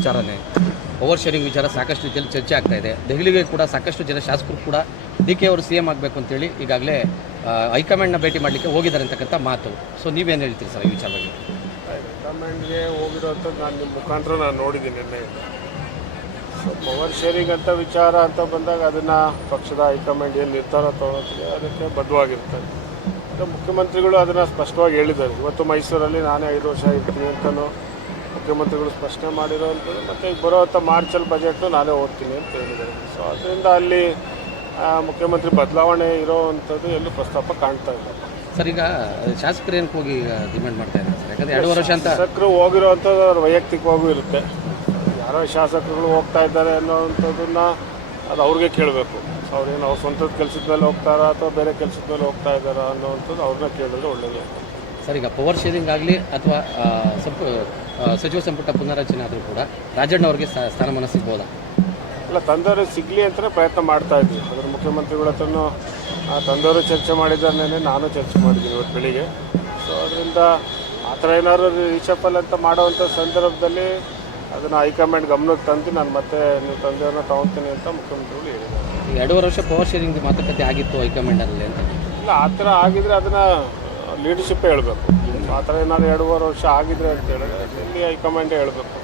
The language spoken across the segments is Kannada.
ವಿಚಾರನೇ. ಓವರ್ ಶೇರಿಂಗ್ ವಿಚಾರ ಸಾಕಷ್ಟು ರೀತಿಯಲ್ಲಿ ಚರ್ಚೆ ಆಗ್ತಾ ಇದೆ. ದೆಹಲಿಗೆ ಕೂಡ ಸಾಕಷ್ಟು ಜನ ಶಾಸಕರು ಕೂಡ ಡಿ ಕೆ ಅವರು ಸಿ ಎಂ ಆಗಬೇಕು ಅಂತೇಳಿ ಈಗಾಗಲೇ ಹೈಕಮಾಂಡ್ನ ಭೇಟಿ ಮಾಡಲಿಕ್ಕೆ ಹೋಗಿದ್ದಾರೆ ಅಂತಕ್ಕಂಥ ಮಾತು. ಸೊ ನೀವೇನು ಹೇಳ್ತೀರಿ ಸರ್ ಈ ವಿಚಾರ ಬಗ್ಗೆ? ಹೈಕಮಾಂಡ್ಗೆ ಹೋಗಿರೋಂಥದ್ದು ನಾನು ನಿಮ್ಮ ಮುಖಾಂತರ ನಾನು ನೋಡಿದ್ದೀನಿ ನಿನ್ನೆ. ಸೊ ಪವರ್ ಶೇರಿಂಗ್ ಅಂತ ವಿಚಾರ ಅಂತ ಬಂದಾಗ ಅದನ್ನು ಪಕ್ಷದ ಹೈಕಮಾಂಡ್ ಏನು ನಿರ್ಧಾರ ತಗೊಳ್ತೀವಿ ಅದಕ್ಕೆ ಬದ್ಧವಾಗಿರ್ತಾರೆ. ಮುಖ್ಯಮಂತ್ರಿಗಳು ಅದನ್ನು ಸ್ಪಷ್ಟವಾಗಿ ಹೇಳಿದ್ದಾರೆ. ಇವತ್ತು ಮೈಸೂರಲ್ಲಿ ನಾನೇ ಐದು ವರ್ಷ ಇರ್ತೀನಿ ಅಂತಲೂ ಮುಖ್ಯಮಂತ್ರಿಗಳು ಸ್ಪಷ್ಟನೆ ಮಾಡಿರೋವಂಥದ್ದು ಮತ್ತು ಈಗ ಬರೋವಂಥ ಮಾರ್ಚಲ್ಲಿ ಬಜೆಟ್ ನಾನೇ ಓದ್ತೀನಿ ಅಂತ ಹೇಳಿದ್ದಾರೆ. ಸೊ ಅದರಿಂದ ಅಲ್ಲಿ ಮುಖ್ಯಮಂತ್ರಿ ಬದಲಾವಣೆ ಇರೋವಂಥದ್ದು ಎಲ್ಲೂ ಪ್ರಸ್ತಾಪ ಕಾಣ್ತಾ ಇಲ್ಲ. ಸರ್ ಈಗ ಶಾಸಕರು ಏನಕ್ಕೆ ಹೋಗಿ ಡಿಮ್ಯಾಂಡ್ ಮಾಡ್ತಾ ಇದ್ದಾರೆ ಸರ್? ಯಾಕಂದರೆ ಎರಡು ವರ್ಷ ಅಂತ ಶಾಸಕರು ಹೋಗಿರೋವಂಥದ್ದು ಅವ್ರ ವೈಯಕ್ತಿಕವಾಗೂ ಇರುತ್ತೆ. ಯಾರೋ ಶಾಸಕರುಗಳು ಹೋಗ್ತಾ ಇದ್ದಾರೆ ಅನ್ನೋವಂಥದ್ದನ್ನ ಅದು ಅವ್ರಿಗೆ ಕೇಳಬೇಕು. ಅವ್ರೇನು ಅವ್ರ ಸ್ವಂತದ ಕೆಲಸದ ಮೇಲೆ ಹೋಗ್ತಾರಾ ಅಥವಾ ಬೇರೆ ಕೆಲಸದ ಮೇಲೆ ಹೋಗ್ತಾ ಇದ್ದಾರಾ ಅನ್ನೋವಂಥದ್ದು ಅವ್ರನ್ನ ಕೇಳಿದ್ರೆ ಒಳ್ಳೆಯದು ಸರ್ ಈಗ ಪವರ್ ಶೇರಿಂಗ್ ಆಗಲಿ ಅಥವಾ ಸಂಪು ಆ, ಸಚಿವ ಸಂಪುಟ ಪುನಾರಚನೆ ಆದರೂ ಕೂಡ ರಾಜಣ್ಣ ಅವರಿಗೆ ಸ್ಥಾನಮಾನ ಸಿಗ್ಬೋದಾ? ಇಲ್ಲ ತಂದವರು ಸಿಗಲಿ ಅಂತಲೇ ಪ್ರಯತ್ನ ಮಾಡ್ತಾ ಇದ್ವಿ. ಅದರ ಮುಖ್ಯಮಂತ್ರಿಗಳ ಹತ್ರನೂ ಆ, ತಂದವರು ಚರ್ಚೆ ಮಾಡಿದ್ದಾರೆ ನಾನು ಚರ್ಚೆ ಮಾಡಿದ್ದೀನಿ ಇವತ್ತು ಬೆಳಿಗ್ಗೆ. ಸೊ ಅದರಿಂದ ಆ ಥರ ಏನಾದ್ರು ರೀಚಪ್ಪಲ್ ಅಂತ ಮಾಡೋವಂಥ ಸಂದರ್ಭದಲ್ಲಿ ಅದನ್ನು ಹೈಕಮಾಂಡ್ ಗಮನಕ್ಕೆ ತಂದು ನಾನು ಮತ್ತೆ ನೀವು ತಂದೆಯವ್ರನ್ನ ತಗೊತೀನಿ ಅಂತ ಮುಖ್ಯಮಂತ್ರಿಗಳು ಹೇಳಿದ್ದಾರೆ. ಎರಡು ಎರಡೂವರೆ ವರ್ಷ ಪವರ್ ಶೇರಿಂಗ್ ಮಾತುಕತೆ ಆಗಿತ್ತು ಹೈಕಮಾಂಡಲ್ಲಿ ಅಂತ. ಇಲ್ಲ ಆ ಥರ ಆಗಿದ್ರೆ ಅದನ್ನು ಲೀಡರ್ಶಿಪ್ಪೇ ಹೇಳಬೇಕು. ಆ ಥರ ಏನಾದ್ರು ಎರಡೂವರೆ ವರ್ಷ ಆಗಿದ್ರೆ ಅಂತ ಹೇಳಿದ್ರೆ ಇಲ್ಲಿ ಹೈಕಮಾಂಡೇ ಹೇಳಬೇಕು.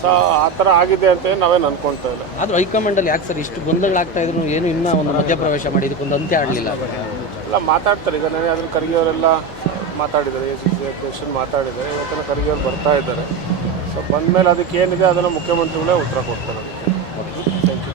ಸೊ ಆ ಥರ ಆಗಿದೆ ಅಂತ ನಾವೇನು ಅನ್ಕೊಳ್ತಾ ಇಲ್ಲ. ಆದರೂ ಹೈಕಮಾಂಡಲ್ಲಿ ಯಾಕೆ ಸರ್ ಇಷ್ಟು ಗೊಂದಲಗಳಾಗ್ತಾ ಇದ್ರು? ಏನು ಇನ್ನೂ ಒಂದು ಮಧ್ಯಪ್ರವೇಶ ಮಾಡಿ ಇದಕ್ಕೊಂದು ಅಂತ್ಯ ಆಗಲಿಲ್ಲ. ಎಲ್ಲ ಮಾತಾಡ್ತಾರೆ. ಈಗ ನನಗೆ ಅದನ್ನು ಖರ್ಗೆಯವರೆಲ್ಲ ಮಾತಾಡಿದ್ದಾರೆ. ಎ ಸಿ ಸಿ ಅಧ್ಯಕ್ಷರು ಮಾತಾಡಿದ್ದಾರೆ. ಇವತ್ತಿನ ಖರ್ಗೆಯವ್ರು ಬರ್ತಾ ಇದ್ದಾರೆ. ಸೊ ಬಂದಮೇಲೆ ಅದಕ್ಕೆ ಏನಿದೆ? ಅದನ್ನು ಮುಖ್ಯಮಂತ್ರಿಗಳೇ ಉತ್ತರ ಕೊಡ್ತಾರೆ. ಅದಕ್ಕೆ